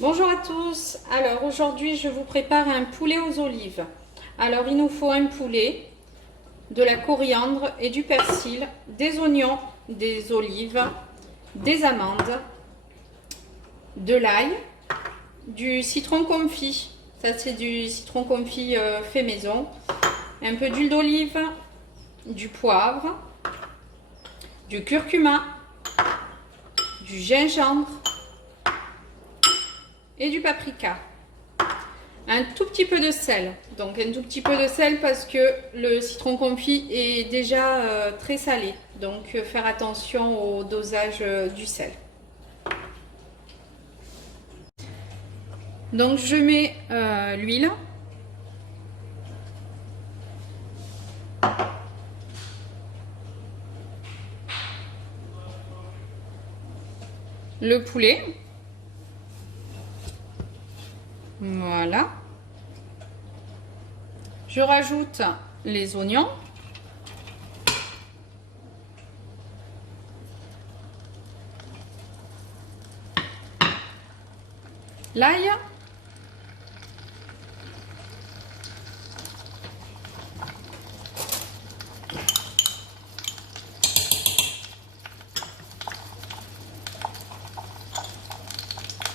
Bonjour à tous. Alors aujourd'hui je vous prépare un poulet aux olives. Alors il nous faut un poulet, de la coriandre et du persil, des oignons, des olives, des amandes, de l'ail, du citron confit. Ça c'est du citron confit fait maison. Un peu d'huile d'olive, du poivre, du curcuma, du gingembre et du paprika. Un tout petit peu de sel. Donc un tout petit peu de sel parce que le citron confit est déjà très salé. Donc faire attention au dosage du sel. Donc je mets l'huile. Le poulet. Voilà. Je rajoute les oignons. L'ail.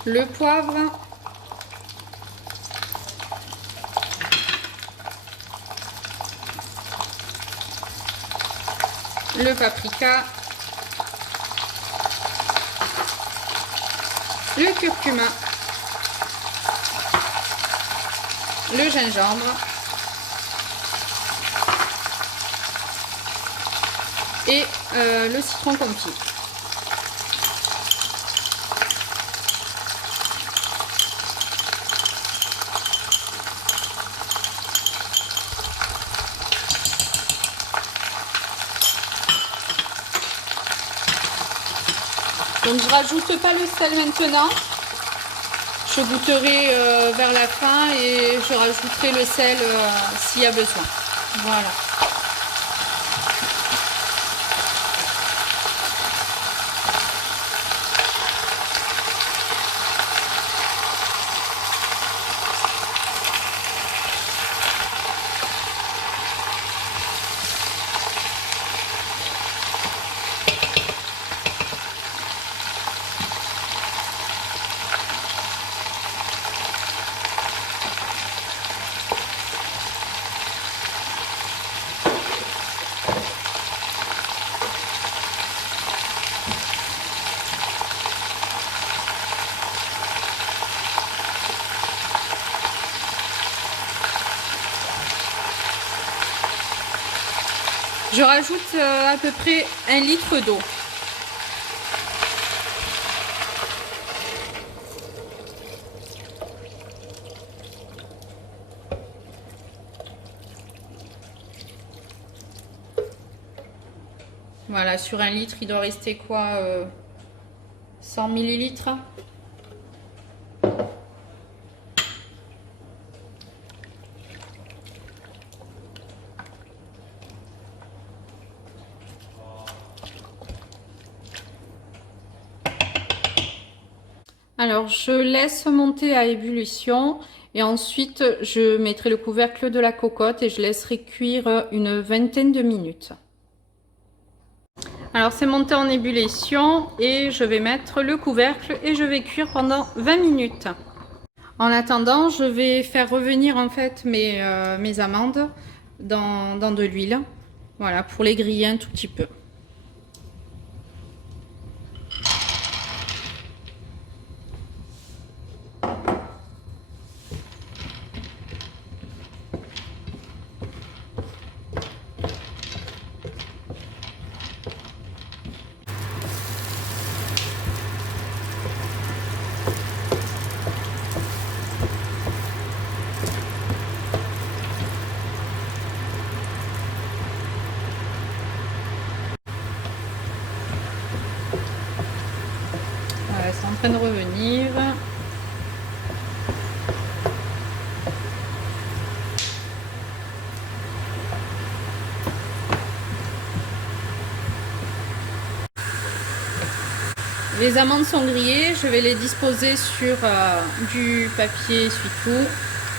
Le poivre. Le paprika. Le curcuma. Le gingembre. Et le citron confit. Donc je rajoute pas le sel maintenant. Je goûterai vers la fin et je rajouterai le sel s'il y a besoin. Voilà. Je rajoute à peu près 1 litre d'eau. Voilà, sur 1 litre, il doit rester quoi 100 millilitres. Alors, je laisse monter à ébullition et ensuite je mettrai le couvercle de la cocotte et je laisserai cuire une vingtaine de minutes. Alors, c'est monté en ébullition et je vais mettre le couvercle et je vais cuire pendant 20 minutes. En attendant, je vais faire revenir en fait mes amandes dans de l'huile. Voilà, pour les griller un tout petit peu. Voilà, c'est en train de revenir. Les amandes sont grillées, je vais les disposer sur du papier essuie-tout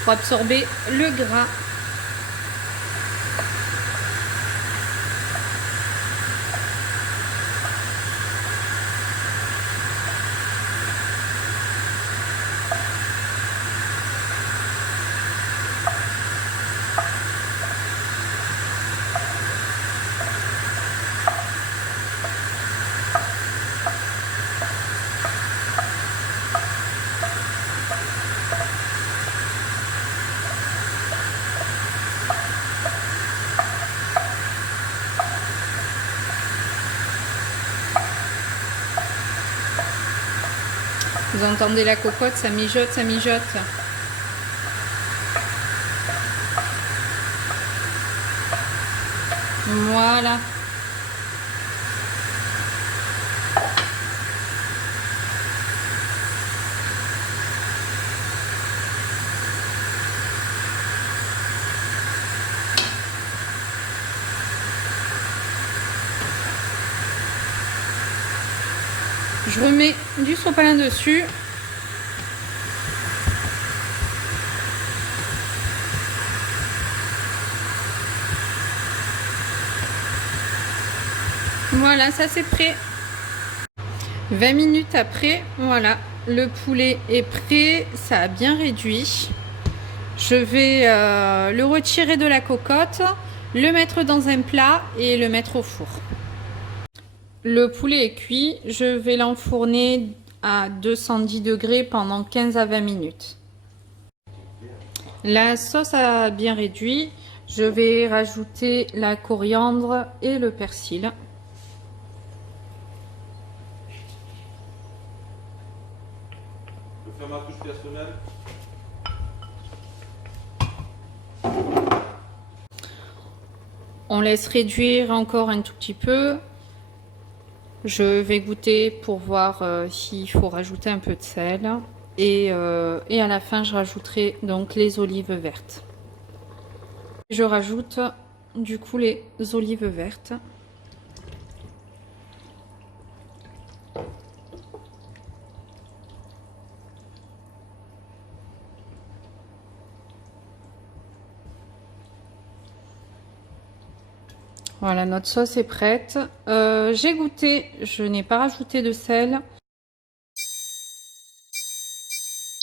pour absorber le gras. Vous entendez la cocotte, ça mijote, ça mijote. Voilà. Je remets du sopalin dessus. Voilà, ça c'est prêt. 20 minutes après, voilà, le poulet est prêt, ça a bien réduit. Je vais le retirer de la cocotte, le mettre dans un plat et le mettre au four. Le poulet est cuit, je vais l'enfourner à 210 degrés pendant 15 à 20 minutes. La sauce a bien réduit, je vais rajouter la coriandre et le persil. Je vais faire ma touche personnelle. On laisse réduire encore un tout petit peu. Je vais goûter pour voir s'il faut rajouter un peu de sel. Et à la fin, je rajouterai donc les olives vertes. Je rajoute du coup les olives vertes. Voilà, notre sauce est prête. J'ai goûté, je n'ai pas rajouté de sel.